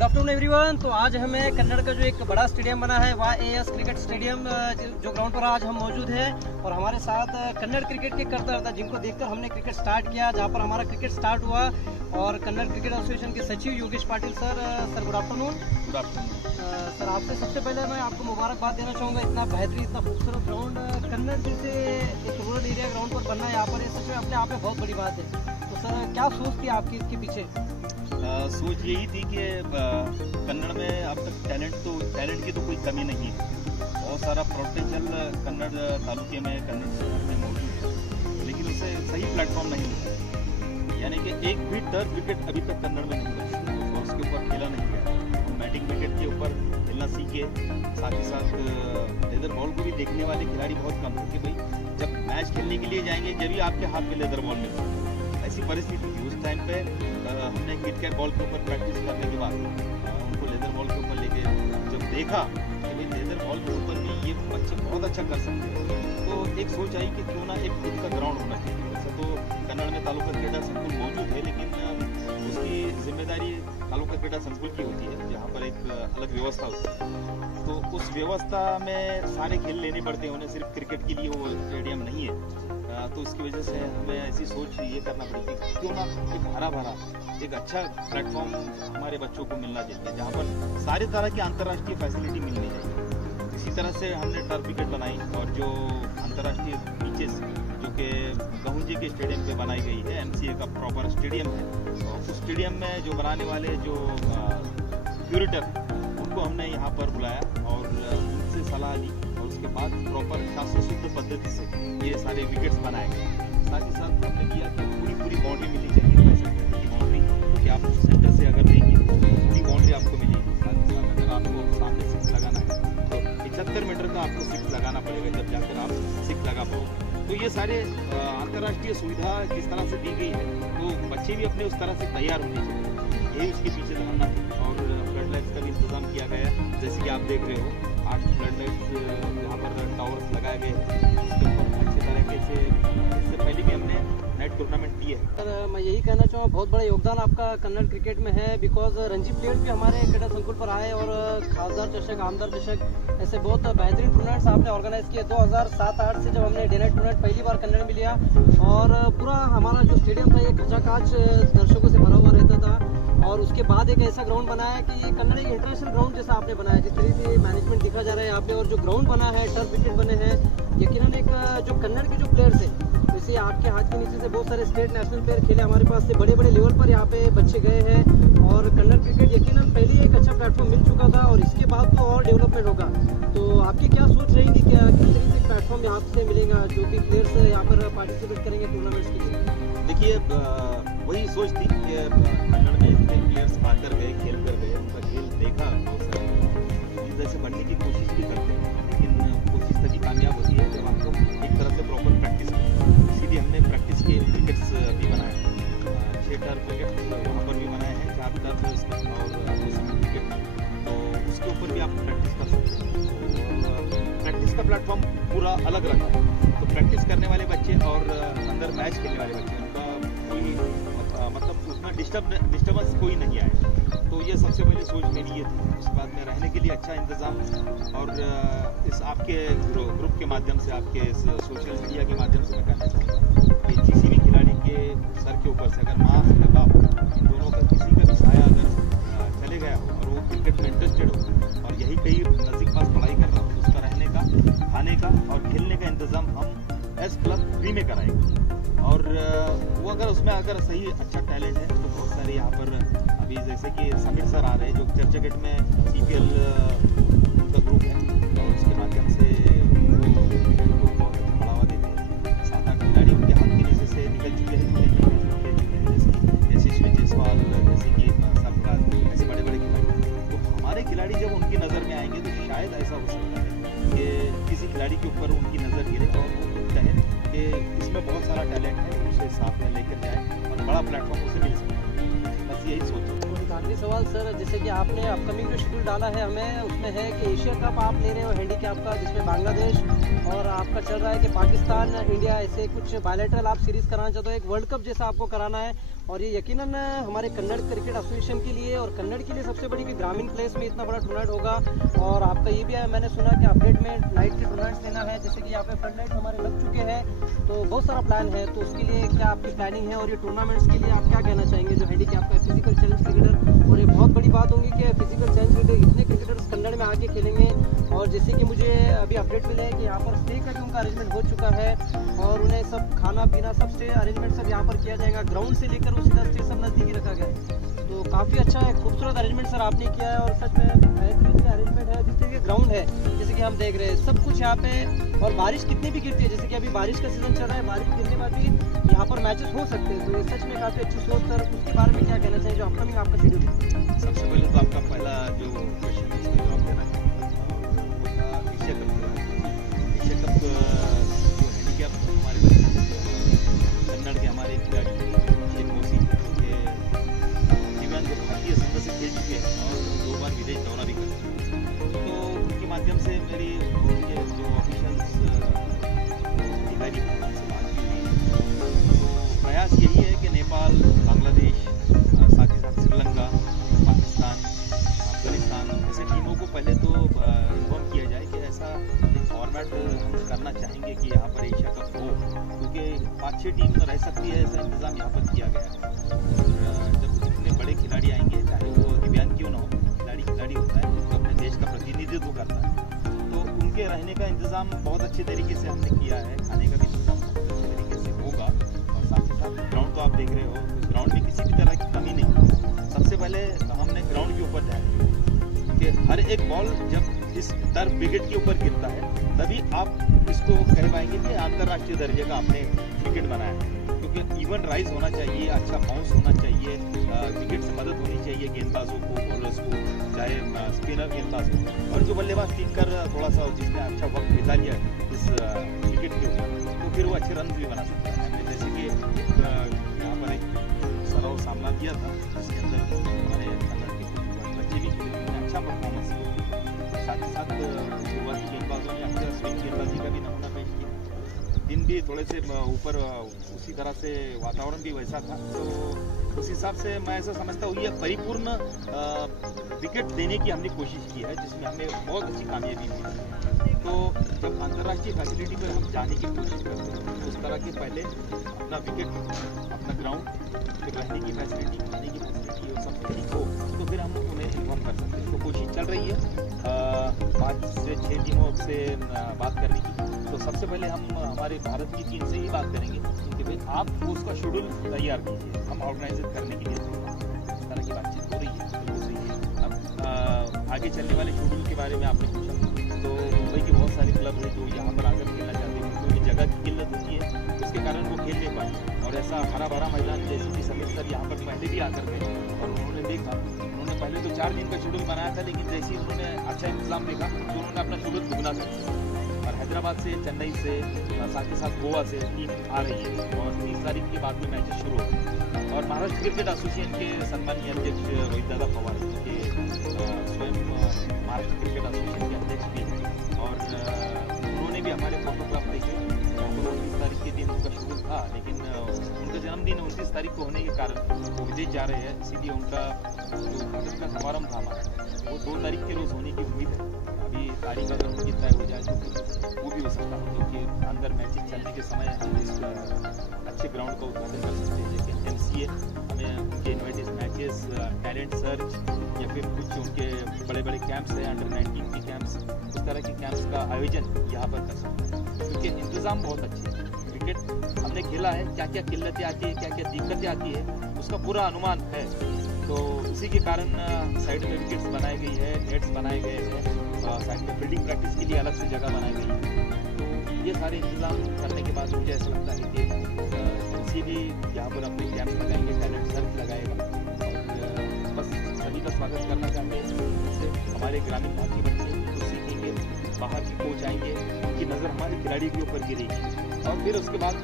Good afternoon everyone. तो आज हमें कन्नड़ का जो एक बड़ा स्टेडियम बना है YAS क्रिकेट स्टेडियम, जो ग्राउंड पर आज हम मौजूद हैं और हमारे साथ कन्नड़ क्रिकेट के करता जिनको देखकर हमने क्रिकेट स्टार्ट किया, जहां पर हमारा क्रिकेट स्टार्ट हुआ। और कन्नड़ क्रिकेट एसोसिएशन के सचिव Yogesh Patil sir good afternoon. Good afternoon sir, आपसे सबसे पहले मैं आपको मुबारकबाद देना चाहूँगा। इतना बेहतरीन, इतना खूबसूरत ग्राउंड कन्नड़ जैसे एक रूरल एरिया ग्राउंड पर बनना है यहाँ पर, ये सच में अपने आप में बहुत बड़ी बात है। तो सर, क्या सोच थी आपकी इसके पीछे? सोच यही थी कि कन्नड़ में अब तक टैलेंट की तो कोई कमी नहीं है। बहुत सारा पोटेंशियल कन्नड़ तालुके में, कन्नड़ शहर में मौजूद है, लेकिन उसे सही प्लेटफॉर्म नहीं मिलता है। यानी कि एक भी टर्फ विकेट अभी तक कन्नड़ में नहीं बची और उसके ऊपर खेला नहीं गया। हम बैटिंग विकेट के ऊपर खेलना सीखे, साथ ही साथ लेदर बॉल को भी देखने वाले खिलाड़ी बहुत कम थे कि भाई जब मैच खेलने के लिए जाएंगे जब ही आपके हाथ में लेदर बॉल मिलती है। ऐसी परिस्थिति थी उस टाइम पे। हमने किट बॉल के ऊपर प्रैक्टिस करने के बाद उनको लेदर बॉल के ऊपर लेके जब देखा कि भाई लेदर बॉल के ऊपर भी ये बच्चे बहुत अच्छा कर सकते हैं, तो एक सोच आई कि क्यों ना एक खुद का ग्राउंड होना चाहिए। वैसे तो कन्नड़ में तालुका क्रीड़ा संकुल मौजूद है, लेकिन उसकी जिम्मेदारी तालुका क्रीड़ा संकुल की होती है, जहाँ पर एक अलग व्यवस्था होती है। तो उस व्यवस्था में सारे खेल लेने पड़ते हैं, उन्हें सिर्फ क्रिकेट के लिए वो स्टेडियम नहीं है। तो इसकी वजह से हमें ऐसी सोच ये करना पड़ी कि क्यों ना एक हरा भरा एक अच्छा प्लेटफॉर्म हमारे बच्चों को मिलना चाहिए, जहाँ पर सारी तरह की अंतर्राष्ट्रीय फैसिलिटी मिलनी चाहिए। इसी तरह से हमने टर्फ विकेट बनाई और जो अंतर्राष्ट्रीय पिचेस जो कि कहूंजी के स्टेडियम पे बनाई गई है, MCA का प्रॉपर स्टेडियम है, और उस स्टेडियम में जो बनाने वाले जो क्यूरेटर उनको हमने यहाँ पर बुलाया और उनसे सलाह ली और उसके बाद प्रॉपर शास्त्र शुद्ध पद्धति से ये सारे विकेट्स बनाए गए। साथ ही साथ हमने किया कि पूरी बाउंड्री मिलनी चाहिए, वैसे की बाउंड्री कि आप सेंटर से अगर देंगे तो पूरी बाउंड्री आपको मिलेगी। साथ ही साथ अगर आपको सामने सिक्स लगाना है तो 75 मीटर का आपको सिक्स लगाना पड़ेगा, जब जाकर आप सिक्स लगा पाओगे। तो ये सारे अंतर्राष्ट्रीय सुविधा जिस तरह से दी गई है, तो बच्चे भी अपने उस तरह से तैयार होने चाहिए, यही उसके पीछे धारणा है। और फ्लड लाइट्स का भी इंतजाम किया गया है, जैसे कि आप देख रहे हो 8 फ्लड लाइट्स यहाँ पर टावर्स लगाए गए हैं। उसके ऊपर अच्छे तरीके से इससे पहले भी हमने नेट टूर्नामेंट किए हैं। सर, मैं यही कहना चाहूँगा, बहुत बड़ा योगदान आपका कन्नड़ क्रिकेट में है, बिकॉज रणजी प्लेयर्स भी हमारे क्रीड़ा संकुल पर आए और खासदार चषक, आमदार चषक, ऐसे बहुत बेहतरीन टूर्नामेंट्स आपने ऑर्गेनाइज किए। 2007-8 से जब हमने डे नाइट टूर्नामेंट पहली बार कन्नड़ में लिया और पूरा हमारा जो स्टेडियम था ये खचाखच दर्शकों से भरा हुआ रहता था। और उसके बाद एक ऐसा ग्राउंड बनाया कि कन्नड़ एक इंटरनेशनल ग्राउंड जैसा आपने बनाया, जिस तरीके से मैनेजमेंट दिखा जा रहा है यहाँ पे, और जो ग्राउंड बना है, टर्फ विकेट बने हैं, यकीनन एक जो कन्नड़ के जो प्लेयर्स हैं, जैसे आपके हाथ के नीचे से बहुत सारे स्टेट नेशनल प्लेयर खेले हमारे पास से, बड़े बड़े लेवल पर यहाँ पे बच्चे गए हैं। और कन्नड़ क्रिकेट यकीनन पहले ही एक अच्छा प्लेटफॉर्म मिल चुका था और इसके बाद तो और डेवलपमेंट होगा। तो आपकी क्या सोच रहेगी, क्या किस तरीके से प्लेटफॉर्म यहाँ से मिलेगा जो कि प्लेयर्स यहाँ पर पार्टिसिपेट करेंगे टूर्नामेंट्स के लिए? देखिए, वही सोच थी कि कन्नड़ में इतने प्लेयर्स आकर गए, खेल कर गए, उनका खेल देखा और इस तरह से बनने की कोशिश भी करते हैं, लेकिन कोशिश तभी कामयाब होती है जब आपको एक तरह से प्रॉपर प्रैक्टिस करें। इसीलिए हमने प्रैक्टिस के विकेट्स भी बनाए, 6 टर्फ विकेट वहाँ पर भी बनाए हैं, 4 टर्फ और विकेट, तो उसके ऊपर भी आप प्रैक्टिस कर सकते हैं। और प्रैक्टिस का प्लेटफॉर्म पूरा अलग रखा है, तो प्रैक्टिस करने वाले बच्चे और अंदर मैच खेलने वाले बच्चे, उनका कोई मतलब उतना डिस्टर्बेंस कोई नहीं आए। तो ये सबसे पहले सोच मेरी ये थी। उसके बाद में रहने के लिए अच्छा इंतज़ाम, और इस आपके ग्रुप के माध्यम से, आपके इस सोशल मीडिया के माध्यम से मैं कहना चाहूँगा कि किसी भी खिलाड़ी के सर के ऊपर से अगर मास्क लगा हो, इन दोनों का किसी का भी साया अगर चले गया हो और वो क्रिकेट में इंटरेस्टेड हो और यही कहीं नज़दीक पास पढ़ाई कर रहा हो, तो उसका रहने का, खाने का और खेलने का इंतज़ाम हम एस क्लब फ्री में कराएंगे। और वो अगर उसमें अगर सही अच्छा टैलेंट है तो बहुत सारे यहाँ पर अभी जैसे कि समीर सर आ रहे हैं, जो चर्चगेट में CPL का ग्रुप है और उसके माध्यम से वो क्रिकेट को बहुत बढ़ावा देते हैं। 7-8 खिलाड़ी उनके हाथ के नीचे से निकल चुके हैं, जैसे यशस्वी जायसवाल, जैसे कि सरफराज, ऐसे बड़े बड़े खिलाड़ी। तो हमारे खिलाड़ी जब उनकी नज़र में आएंगे तो शायद ऐसा हो सकता है कि किसी खिलाड़ी के ऊपर उनकी नज़र गिरे और वो चाहे कि इसमें बहुत सारा टैलेंट है, उसे साथ में लेकर जाए और बड़ा प्लेटफॉर्म उसे मिल सकता है। बस यही सोच है। एक आखिरी सवाल सर, जैसे कि आपने अपकमिंग जो शेड्यूल डाला है हमें, उसमें है कि एशिया कप आप ले रहे हो हैंडीकैप का, जिसमें बांग्लादेश और आपका चल रहा है कि पाकिस्तान इंडिया, ऐसे कुछ बायलैटरल आप सीरीज कराना चाहते हो, एक वर्ल्ड कप जैसा आपको कराना है। और ये यकीनन हमारे कन्नड़ क्रिकेट एसोसिएशन के लिए और कन्नड़ के लिए सबसे बड़ी कि ग्रामीण प्लेस में इतना बड़ा टूर्नामेंट होगा। और आपका ये भी है, मैंने सुना कि अपडेट में नाइट के टूर्नामेंट्स लेना है, जैसे कि यहाँ पे फ्लड लाइट्स हमारे लग चुके हैं, तो बहुत सारा प्लान है। तो उसके लिए क्या आपकी प्लानिंग है, और ये टूर्नामेंट्स के लिए आप क्या कहना चाहेंगे जो हैंडीकैप का फिजिकल चैलेंज क्रिकेटर? और ये बहुत बड़ी बात होगी कि फिजिकल चैलेंज क्रिकेटर इतने क्रिकेटर्स कन्नड़ में आके खेलेंगे। और जैसे कि मुझे अभी अपडेट मिले है कि यहाँ पर स्टे का भी उनका अरेंजमेंट हो चुका है, और उन्हें सब खाना पीना सब स्टे अरेंजमेंट सब यहाँ पर किया जाएगा। ग्राउंड से लेकर वो सीधा स्टे सब नज़दीकी रखा गया है। तो काफ़ी अच्छा है, खूबसूरत अरेंजमेंट सर आपने किया है, और सच में बेहतरीन अरेंजमेंट है। जिस तरीके ग्राउंड है, जैसे कि हम देख रहे हैं सब कुछ यहाँ पे, और बारिश कितनी भी गिरती है, जैसे कि अभी बारिश का सीजन चल रहा है, बारिश गिरने के बाद भी यहाँ पर मैचेस हो सकते हैं। तो ये सच में काफ़ी अच्छी सोच सर, उसके बारे में क्या कहना चाहिए जो अपकमिंग आपका शेड्यूल है? सबसे पहले तो आपका पहला जो क्वेश्चन है इसका जवाब देना चाहूँगा, और वो था एशिया कप के बारे में। एशिया कप जो हैंडीकैप हमारे कन्नड़ के हमारे खिलाड़ी शेख मोसी के दिव्यांग भारतीय संघ से खेल चुके हैं और 2 बार विदेश दौरा भी कर चुके हैं। तो उनके माध्यम से मेरी उनके जो ऑफिशियल्स अधिकारी हैं उनसे बात की हुई। तो प्रयास यही है कि नेपाल, बांग्लादेश, साथ ही साथ श्रीलंका, पाकिस्तान, अफगानिस्तान ऐसे टीमों को पहले तो इन्फॉर्म किया जाए कि ऐसा एक फॉर्मेट हम करना चाहेंगे कि यहाँ पर एशिया कप हो, क्योंकि 5-6 टीम रह सकती है, ऐसा इंतज़ाम यहाँ पर किया गया है। जब इतने बड़े खिलाड़ी आएंगे, चाहे वो दिव्यांग क्यों ना हो, खिलाड़ी होता है जो अपने देश का प्रतिनिधित्व करता है, तो उनके रहने का इंतज़ाम बहुत अच्छे तरीके से हमने किया है, खाने का भी इंतज़ाम बहुत अच्छे तरीके से होगा। और साथ ही साथ ग्राउंड तो आप देख रहे हो, ग्राउंड में किसी भी तरह की कमी नहीं। सबसे पहले हमने ग्राउंड के ऊपर ध्यान दिया कि हर एक बॉल जब इस टर्फ विकेट के ऊपर गिरता है, तभी आप इसको कह पाएंगे कि अंतर्राष्ट्रीय दर्जे का आपने विकेट बनाया है। क्योंकि इवन राइज होना चाहिए, अच्छा बाउंस होना चाहिए, विकेट से मदद होनी चाहिए गेंदबाजों को, बॉलर्स को, चाहे स्पिनर गेंदबाज हो। और जो बल्लेबाज टीम कर थोड़ा सा जिसने अच्छा वक्त बिता लिया इस विकेट के ऊपर, तो फिर वो अच्छे रन भी बना सकता है। जैसे कि यहाँ पर एक सराव सामना किया था, जिसके अंदर हमारे कन्नड़ के बच्चे भी खेले, उन्होंने अच्छा परफॉर्मेंस किया। साथ ही साथ शुरुआती गेंदबाजों ने अच्छा स्विंग गेंदबाजी का भी नमूना पेश किया। दिन भी थोड़े से ऊपर उसी तरह से वातावरण भी वैसा था, तो उस हिसाब से मैं ऐसा समझता हूँ ये परिपूर्ण विकेट देने की हमने कोशिश की है, जिसमें हमें बहुत अच्छी कामयाबी मिली। तो जब अंतर्राष्ट्रीय फैसिलिटी पर हम जाने की कोशिश करते हैं, तो उस तरह के पहले अपना विकेट, अपना ग्राउंड, फिर रहने की फैसिलिटी, खाने की फैसिलिटी, वो सब ठीक हो तो फिर हम उन्हें इन्फॉर्म कर सकते हैं। तो कोशिश चल रही है 5 से 6 टीमों से बात करने की। तो सबसे पहले हम हमारे भारत की टीम से ही बात करेंगे कि भाई आप उसका शेड्यूल तैयार कीजिए, हम ऑर्गेनाइज करने के लिए इस तरह की बातचीत हो रही है। बिल्कुल सही है। अब आगे चलने वाले शेड्यूल के बारे में आपने पूछा, तो मुंबई के बहुत सारे क्लब हैं जो यहाँ पर आकर खेलना चाहते हैं, क्योंकि जगह की किल्लत होती है, उसके कारण वो खेल नहीं पाए। और ऐसा हरा भरा मैदान जैसे कि समीर सर यहाँ पर पहले भी आकर थे, और उन्होंने देखा, उन्होंने पहले तो 4 दिन का शेड्यूल बनाया था, लेकिन जैसे ही उन्होंने अच्छा इंतजाम देखा तो उन्होंने अपना शेड्यूल दुगना कर दिया। और हैदराबाद से, चेन्नई से, साथ ही साथ गोवा से टीम आ रही है, और 30 तारीख के बाद में मैचेस शुरू होंगे। और महाराष्ट्र क्रिकेट एसोसिएशन के सम्मानीय अध्यक्ष रोहित दादा पवार के स्वयं महाराष्ट्र क्रिकेट एसोसिएशन के अध्यक्ष भी हैं, और उन्होंने भी हमारे फोटोग्राफ देखे। यहाँ पर 29 तारीख के दिन उनका शेड्यूल था, लेकिन उनका जन्मदिन 29 तारीख को होने के कारण वो विदेश जा रहे हैं, इसीलिए उनका जो उद्घाटन का समारंभ था हमारा, वो 2 तारीख के रोज़ होने की उम्मीद है। अभी तारीख अगर उनकी तय हो जाए तो वो भी हो सकता है, क्योंकि अंदर मैचेस चलने के समय हम इस अच्छे ग्राउंड का उद्घाटन कर सकते हैं। लेकिन MCA हमें उनके इन्वाइटेड मैचेस, टैलेंट सर्च, या फिर कुछ उनके बड़े बड़े कैंप्स हैं, अंडर 19 के कैंप्स, उस तरह के कैंप्स का आयोजन यहाँ पर कर सकते हैं, क्योंकि इंतज़ाम बहुत अच्छे है। क्रिकेट हमने खेला है, क्या क्या किल्लतें आती है, क्या क्या दिक्कतें आती है, उसका पूरा अनुमान है। तो इसी के कारण साइड में विकेट्स बनाई गई है, नेट्स बनाए गए हैं, साइड में फील्डिंग प्रैक्टिस के लिए अलग से जगह बनाई गई है। तो ये सारे इंतजाम करने के बाद मुझे ऐसा लगता है कि MCA भी यहाँ पर अपने कैंप्स लगाएंगे, टैलेंट सर्च लगाएगा, और बस सभी का स्वागत करना चाहते हैं। इससे हमारे ग्रामीण भाग के बच्चे तो सीखेंगे, बाहर के कोच आएंगे, उनकी नज़र हमारे खिलाड़ी के ऊपर गिरेगी और फिर उसके बाद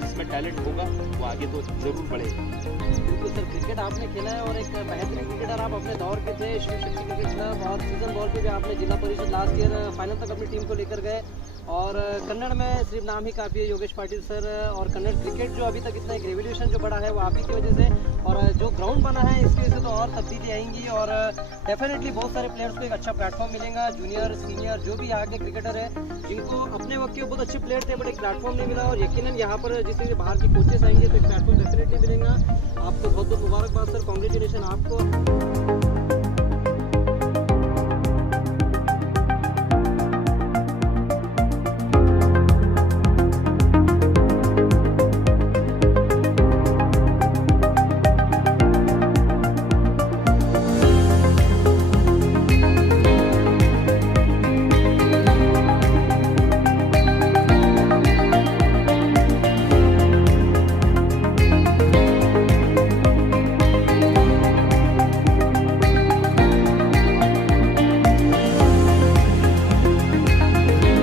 जिसमें टैलेंट होगा वो आगे तो ज़रूर बढ़ेगा। बिल्कुल सर, क्रिकेट आपने खेला है और एक बेहतरीन क्रिकेटर आप अपने दौर के थे। शिव शक्ति क्रिकेट क्लब और सीजन बॉल पे भी आपने जिला परिषद लास्ट ईयर फाइनल तक अपनी टीम को लेकर गए और कन्नड़ में सिर्फ नाम ही काफ़ी है योगेश पाटिल सर। और कन्नड़ क्रिकेट जो अभी तक इतना एक रेवोल्यूशन जो बढ़ा है वो आप ही की वजह से, और जो ग्राउंड बना है इसकी वजह से तो और तब्दीली आएंगी और डेफिनेटली बहुत सारे प्लेयर्स को एक अच्छा प्लेटफॉर्म मिलेगा। जूनियर सीनियर जो भी आगे क्रिकेटर है जिनको अपने वक्त के बहुत अच्छे प्लेयर थे बट एक प्लेटफॉर्म नहीं मिला, और यकीनन यहाँ पर जिस तरह से बाहर के कोचेस आएंगे तो एक प्लेटफॉर्म डेफिनेटली मिलेगा। आपको बहुत बहुत मुबारकबाद सर, कॉन्ग्रेचुलेशन आपको।